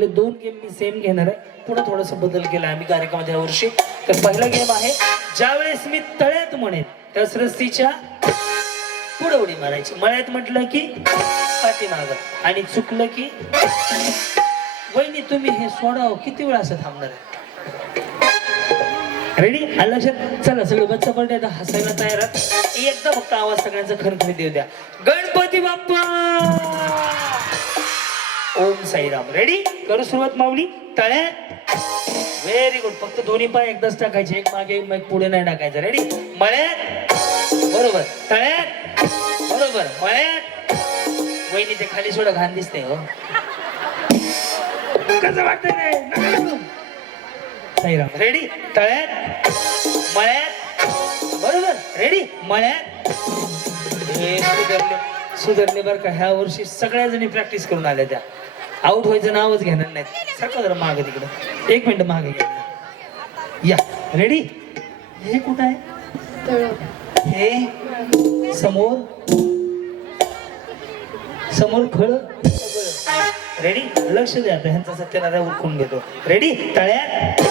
पहिले 2 गेम मी सेम घेणार आहे, पुढे थोडासा बदल केला आम्ही कार्यक्रमाच्या वर्षी. तर पहिला गेम आहे, ज्यावेळेस मी तळ्यात म्हणेन त्याच रस्सीच्या पुढे उडी मारायची. मळ्यात म्हटलं की पाठीमागं, आणि चुकलं की वहिनी तुम्ही हे सोडाव, किती वेळ असं थांबणार आहे? रेडी? आलं लक्षात? चला सगळे बच्चा पडले आता हसायला तयार आहात. एकदा फक्त आवाज सगळ्यांचा खरखरी देऊ द्या. गणपती बाप्पा ओम साईराम. रेडी? करू सुरुवात माऊली. तळ्यात. Very good. फक्त दोन्ही पाय एकदाच टाकायचे, एक मागे एक पुढे नाही टाकायचं. रेडी? मळ्यात. बरोबर. तळ्यात. बरोबर. मळ्यात. वहिनी ते खाली सोडा, घाण दिसते हो. कसं वाटतंय रे? साईराम. रेडी? तळ्यात. मळ्यात. बरोबर. रेडी? मळ्यात. हे सुधरले बरं का. ह्या वर्षी सगळ्या जणी प्रॅक्टिस करून आल्या त्या. आउट व्हायचं नावच घेणार नाहीत. सारखं जरा मागे तिकडं 1 मिनिट मागे घ्या. या. रेडी? हे कुठं आहे? हे समोर. समोर खळ. रेडी? लक्ष द्या आता, ह्यांचा सत्यनारायण उरकून घेतो. रेडी? तळ्यात.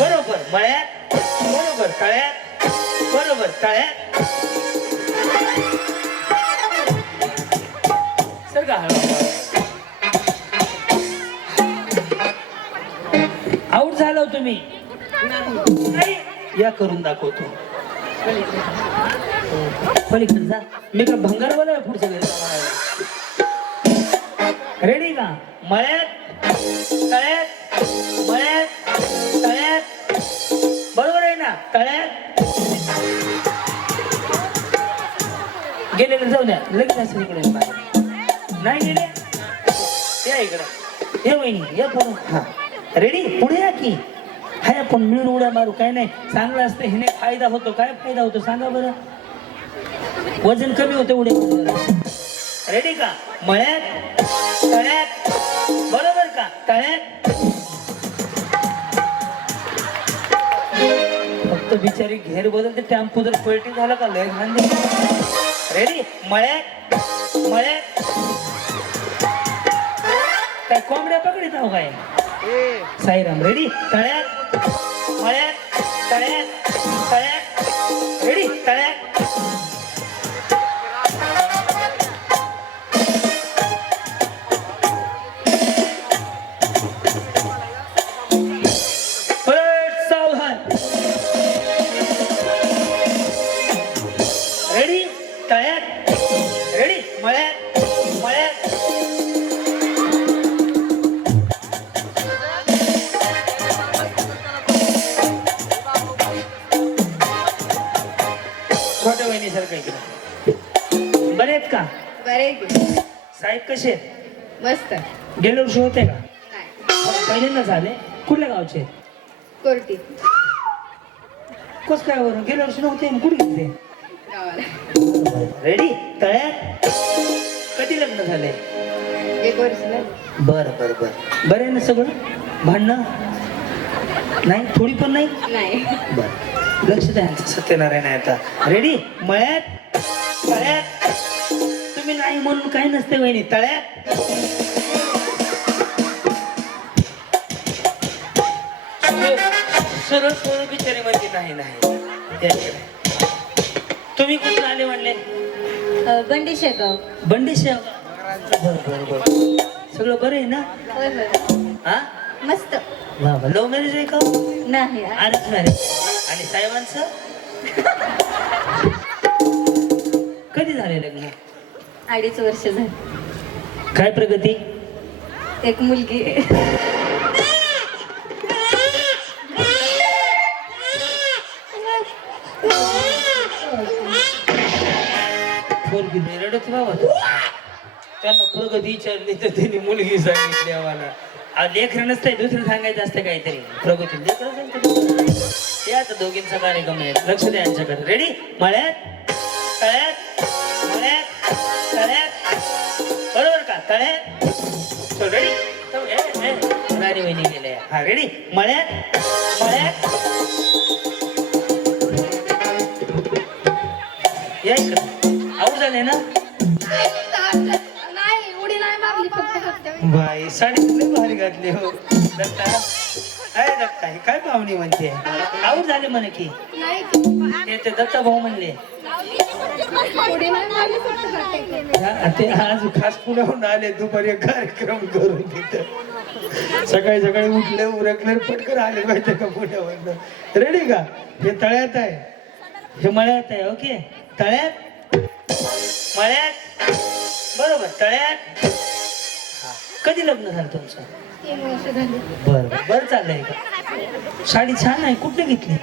बरोबर. मळ्यात. बरोबर. तळ्यात. बरोबर. तळ्यात. सर का आउट झालो तुम्ही. नाही या करून दाखवतो. पलीकडे जा. मी का भंगारवाला आहे पुढच्या घरी? रेडी का? मळ्यात. तळ्यात. मळ्यात. तळ्यात. बरोबर आहे ना? तळ्यात. गेलेलं जाऊ द्या, लगेच असं इकडे नाही गेले या इकडं. हे वहिनी या पुढे. हा रेडी? पुढे या की. हाय आपण मिळून उड्या मारू. काय नाही, चांगलं असतं. हिने फायदा होतो. काय फायदा होतो सांगा बरं? वजन कमी होतं उड्या मारल्यावर. रेडी का? मळ्यात. तळ्यात. बरोबर का? तळ्यात. फक्त बिचारी घेर बदलते. टेम्पो जर पलटी झाला का लय घाण. रेडी? मळ्यात. मळ्यात. काय कोंबड्या पकडीत आहो काय? साईराम. रेडी? तळ्यात. मळ्यात. तळ्यात. तळ्यात. रेडी? तळ्यात. रेडी? तळ्यात. रेडी? मळ्यात. मळ्यात. छोट्या वहिनी सारखं इकडे. बरे आहेत का? बरे. साहेब कसे आहेत? मस्त. गेल्या वर्षी होते का? नाही. पहिल्यांदा झाले. कुठल्या गावचे? कोर्टी. कस काय बरं? गेल्या वर्षी नव्हते, कुठे घेतले? गावाला. रेडी? तळ्यात. कधी लग्न झाले? 1 वर्ष झालं. बर बर बर. बरं आहे ना सगळं? भांडणं नाही? थोडी पण नाही? नाही. बर. लक्ष द्या, सत्यनारायण आहे आता. रेडी? मळ्यात. तळ्यात. तुम्ही नाही म्हणून काही नसते वहिनी. तळ्यात. सरळ सरळ बिचारी म्हणते नाही नाही. तुम्ही कुठून आले म्हणले? बंडी शेगाव. बंडी शेगाव. बर बर बर. सगळं बरं आहे ना? होय होय. हा मस्त. वा वा. लव्ह मॅरेज आहे का? नाही. Arrange marriage. आणि साहेबांचं कधी झाले लग्न? 2.5 वर्ष झाली. काय प्रगती? एक मुलगी. पोरगी रडत बाबा. त्यांना प्रगती विचारली तर त्यांनी मुलगी सांगितली आम्हाला. लेकरं नसतंय, दुसरं सांगायचं असतं काहीतरी. प्रगती लेकरं सांगते. ते आता दोघींचा कार्यक्रम आहे. लक्ष द्या यांच्याकडे. रेडी? मळ्यात. तळ्यात. मळ्यात. तळ्यात. बरोबर का? तळ्यात. रेडी? राणी वहिनी गेल्या. हा रेडी? मळ्यात. मळ्यात. या इकडे. आऊट झाले ना? नाही, उडी नाही मारली फक्त. बाई साडी लई भारी घातली. घातले हो दत्ता. अरे दत्ता हे काय पाहुणे म्हणते आऊट झाले म्हणे की ते दत्ता भाऊ म्हणले ते आज खास पुण्याहून आले दुपारी एक कार्यक्रम करून तिथं सकाळी सकाळी उठले उरकले पटकन आले माहिती का पुण्यावरनं. रेडी का? हे तळ्यात आहे हे मळ्यात आहे. ओके तळ्यात मळ्यात बरोबर तळ्यात. कधी लग्न झालं तुमचं? 3 वर्ष झाली. बरं बरं चाललंय का? साडी छान आहे कुठे घेतली?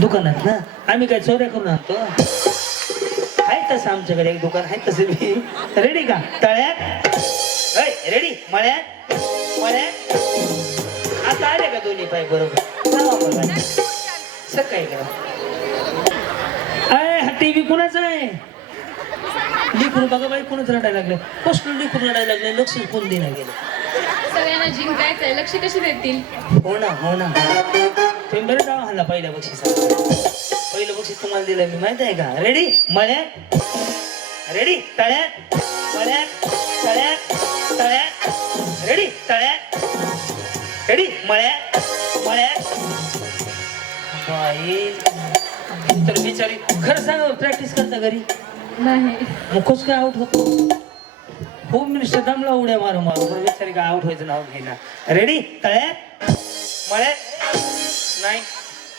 दुकानात ना. आम्ही काय चोऱ्या करून आणतो आहे तसं आमच्याकडे एक दुकान आहे तसं मी. रेडी का? तळ्यात रेडी मळ्यात मळ्यात. आता आले का दोन्ही पाय बरोबर? सकाळी करा. अय हा टीव्ही कुणाचा आहे? लिखून बघा बाई कुणच रडायला लागले. पोस्टल लिखून रडायला लागले. लक्ष कोण देणार गेलं? सगळ्यांना जिंकायचंय लक्ष कशी देतील? हो ना हो ना. तुम्ही बरं जावा हल्ला पहिल्या बक्षीस. पहिलं बक्षीस तुम्हाला दिलं मी माहित आहे का? रेडी मळ्यात रेडी तळ्यात मळ्यात तळ्यात तळ्यात रेडी तळ्यात रेडी मळ्यात मळ्यात. बाई तर बिचारी खरं सांगा प्रॅक्टिस करता घरी? नाही. मग कसं काय आउट होतो? होम मिनिस्टर दमला उड्या मारू मारू पण बिचारी काय आउट व्हायचं नाव घेणार. रेडी तळ्यात मळ्यात नाही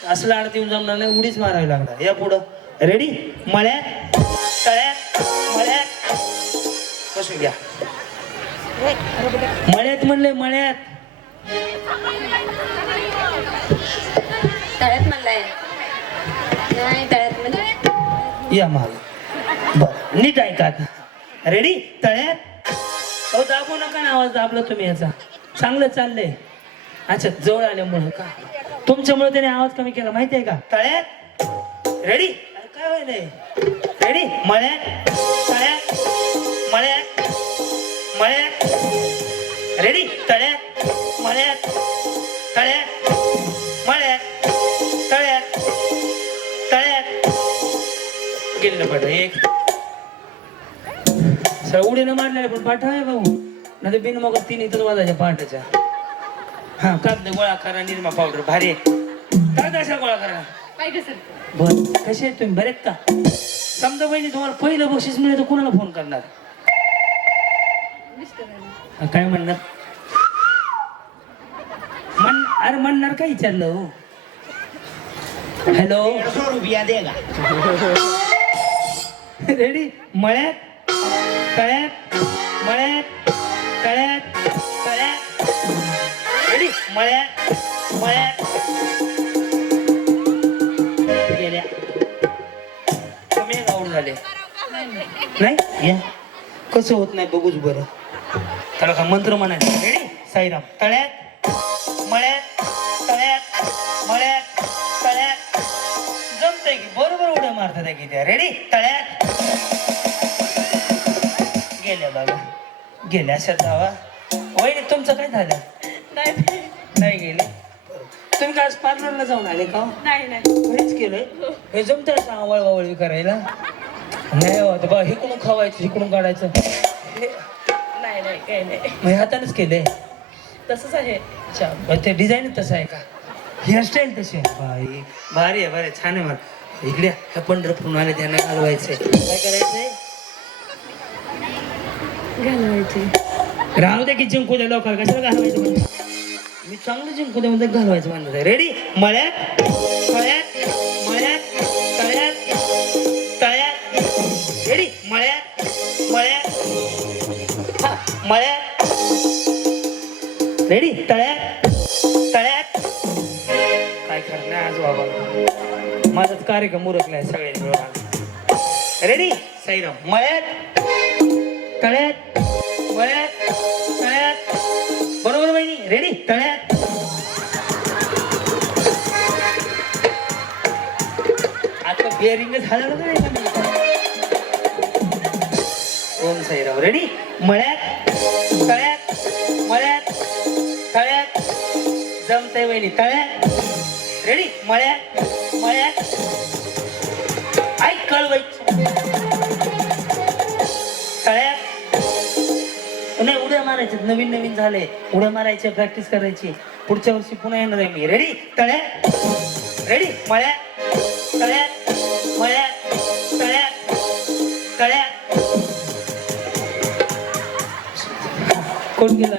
असलं आडत येऊन जमणार नाही. उडीच मारावी लागणार. या पुढं रेडी मळ्यात तळ्यात मळ्यात. बसून घ्या. मळ्यात म्हणले मळ्यात. तळ्यात म्हणलाय. नाही तळ्यात म्हणजे या माग बर नीट ऐका आता. रेडी तळ्यात. हो दाबू नका ना आवाज दाबला तुम्ही याचा. चांगलं चाललंय. अच्छा जवळ आल्यामुळं का? तुमच्यामुळे त्याने आवाज कमी केला माहिती आहे का? तळ्यात रेडी काय व्हायलंय? रेडी मळ्यात तळ्यात मळ्यात मळ्यात रेडी तळ्यात मळ्यात तळ्यात मळ्यात तळ्यात तळ्यात. गेलं पाठ एक उडीनं मारलेलं पण पाठ आहे भाऊ. नाही तर बिन मग 3 इथं वाजायच्या पाठाच्या. हा कागद गोळा करा निरमा पावडर भारी कागद अशा गोळा करा. पाहिजे सर. बर कसे आहेत तुम्ही? बरेत का? समजा बहिणी तुम्हाला पहिलं बक्षीस मिळेल तर कोणाला फोन करणार? हा, काय म्हणणार? अरे म्हणणार काय विचारलं हो? हॅलो रेडी मळ्यात तळ्यात मळ्यात तळ्यात तळ्यात रेडी मळ्यात मळ्यात. गेल्या कमी आउट झाले नाही. या कसं होत नाही बघूच बरं. त्याला का मंत्र म्हणायचं. रेडी साईराम तळ्यात मळ्यात तळ्यात मळ्यात तळ्यात. जमतंय की बरोबर उड्या मारतात की त्या. रेडी तळ्यात गेल्या बाबा गेल्या अशा जावा. वहिनी तुमचं काय झालं? नाही गेले. तुम्ही काय पार्लरला जाऊन आले का? नाही नाही. हेच केलंय. हे जमतं असं आवळवावळी करायला? नाही होत बा. इकडून खावायचं इकडून काढायचं. नाही नाही काही नाही. मग हातानेच केलंय तसंच आहे. अच्छा मग ते डिझाईन तसं आहे का? हेअरस्टाईल तशी आहे? बाई भारी आहे बरं छान आहे. मला इकडे ह्या पंढरपूरून आले त्यांना घालवायचंय. काय करायचंय? घालवायचे. राहू दे की जिंकू द्या लोकांना. कशाला घालवायचं म्हणजे? मी चांगलं जिंकू द्या म्हणजे घालवायचं म्हणत आहे. रेडी मळ्यात तळ्यात मळ्यात तळ्यात तळ्यात रेडी मळ्यात मळ्यात हा मळ्यात रेडी तळ्यात तळ्यात. काय करणार आज बाबा? माझाच कार्यक्रम उरकलाय सगळे मिळून. रेडी साईराम मळ्यात तळ्यात मळ्यात तळ्यात. बरोबर बहिणी? रेडी तळ्यात आता बेअरिंग झालं नाही का? ओम साईराम. रेडी मळ्यात तळ्यात मळ्यात तळ्यात. जमतंय बहिणी तळ्यात. रेडी मळ्यात मळ्यात. ऐक कळवायचं तळ्यात नाही उड्या मार मारायचे नवीन नवीन झाले उड्या मारायच्या प्रॅक्टिस करायची पुढच्या वर्षी पुन्हा येणार आहे मी रेडी तळ्या रेडी मळ्या तळ्या मळ्या तळ्या तळ्या कोण गेला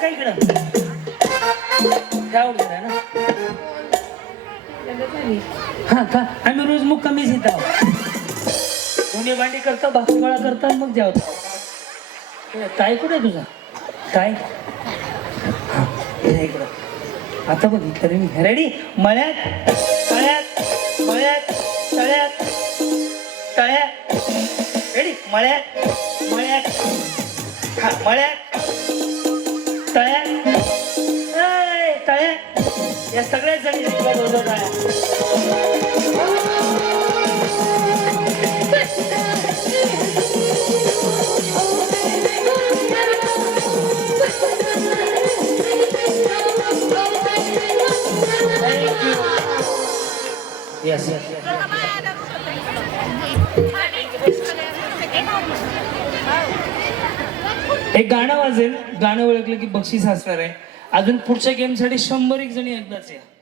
काय इकडं काय आवडत ना हा का आम्ही रोज मुक्कामीच येत आहोत उन्हे भांडी करता भाकरी गोळा करता मग जेवतो ताई कुठे तुझा ताई हा इकडं आता बघितलं रे मी रेडी मळ्यात तळ्यात मळ्यात तळ्यात तळ्यात रेडी मळ्यात मळ्यात हा मळ्यात तळ्यात तळ्यात या सगळ्याच जणी येस येस एक गाणं वाजेल गाणं ओळखलं की बक्षीस असणार आहे अजून पुढच्या गेमसाठी 100 जणी एकदाच या